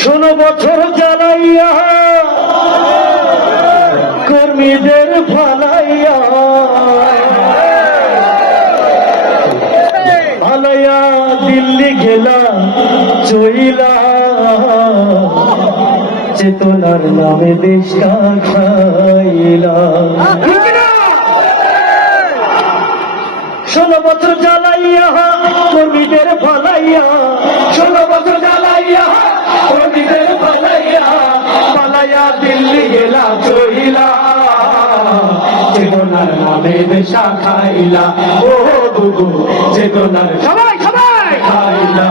ষোলো বছর জ্বালাইয়া। কর্মীদের ফালাইয়া। ফালাইয়া দিল্লি গেলা চইলা চেতনার নামে দেশটা খাইলা ষোলো বছর জ্বালাইয়া, কর্মীদের ফালাইয়া। ষোলো বছর জ্বালাইয়া গেলা চইলা চেতনার নামে দেশা খাইলা। ও বুবু চেতনার সবাই সবাই! খাইলা!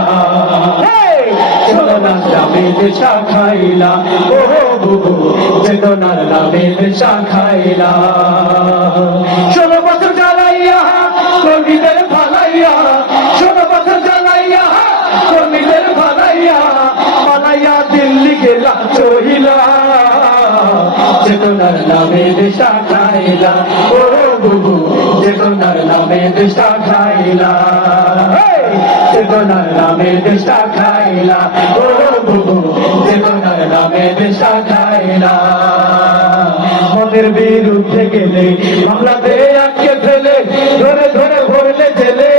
চেতনার নামে দেশা খাইলা। ও বুবু চেতনার নামে দেশা খাইলা। ষোলো বছর জ্বালাইয়া কর্মীদের ফালাইয়া। ষোলো বছর জ্বালাইয়া কর্মীদের ফালাইয়া। পালাইয়া দিল্লি গেলা চহিলা মদের বিরুদ্ধে গেলে মামলাতে আটকে ফেলে, ধরে ধরে ভরলে জেলে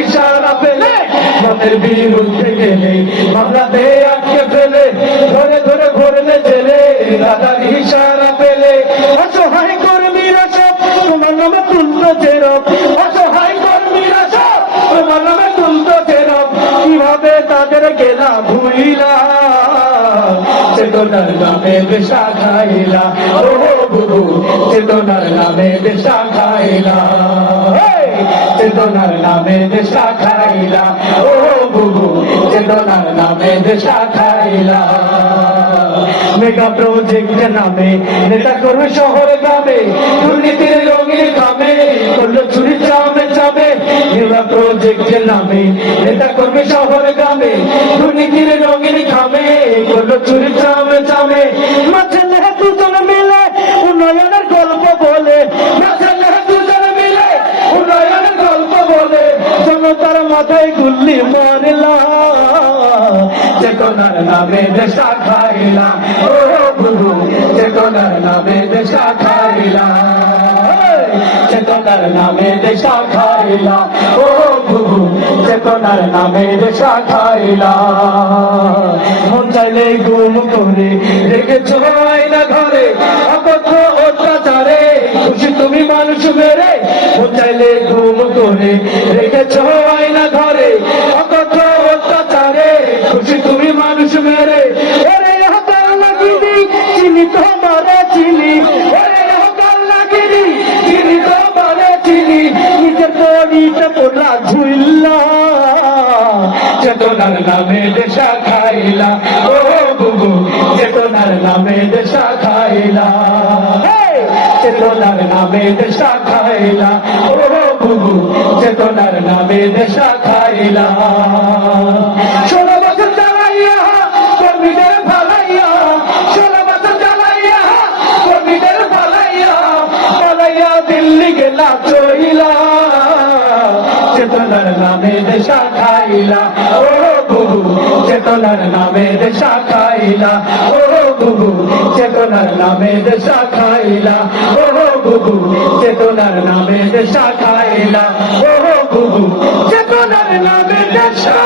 ইশারা পেলে। বিরুদ্ধে গেলে আটকে অসহায় কর্মীরা কীভাবে তাদের গেলা ভুইলা চেতনার নামে বেশা খাইলা ও বুবু চেতনার নামে বেশা খাইলা! চেতনার নামে দেশা খাইলা ও বুবু চেতনার নামে দেশা খাইলা মেগা প্রজেক্ট নামে। নেতা করবে শহরে গ্রামে, দুর্নীতির রঙিন কামে করল চুরি চামে চামে মেগা প্রজেক্ট নামে। নেতা করবে শহর জনতার মাথায় গুল্লি মারলা। চেতনার নামে দেশা খাইলা। ও গুরু চেতনার নামে দেশা খাইলা। চেতনার নামে দেশা খাইলা। ও গুরু চেতনার নামে দেশা খাইলা। মন চাইলে গুম করে রেখেছ আয়না ঘরে। অকথ্য অত্যাচারে খুশি তুমি মানুষ মেরে করে রেখেছ আয়না ঘরে অকথ্য অত্যাচারে। খুশি তুমি মানুষ মেরে। ওরে হকাল লাগিনি চিনি তোমারে চিনি। ওরে হকাল লাগিনি চিনি তোমারে চিনি। নিজের বডিতে পড়লা ঝুইল্লা চেতনার নামে দেশা খাইলা। ও বুবু চেতনার নামে দেশা খাইলা। চেতনার নামে দেশা খাইলা। ও বুবু চেতনার নামে দেশা খাইলা। ষোলো বছর জ্বালাইয়া কর্মীদের ফালাইয়া, ষোলো বছর জ্বালাইয়া কর্মীদের ফালাইয়া, পালাইয়া দিল্লি গেলা, চইলা। চেতনার নামে দেশা খাইলা। ও বুবু চেতনার নামে দেশা খাইলা। ও বুবু চেতনার নামে দেশা খাইলা ও বুবু চেতনার নামে দেশা খাইলা ও বুবু চেতনার নামে দেশা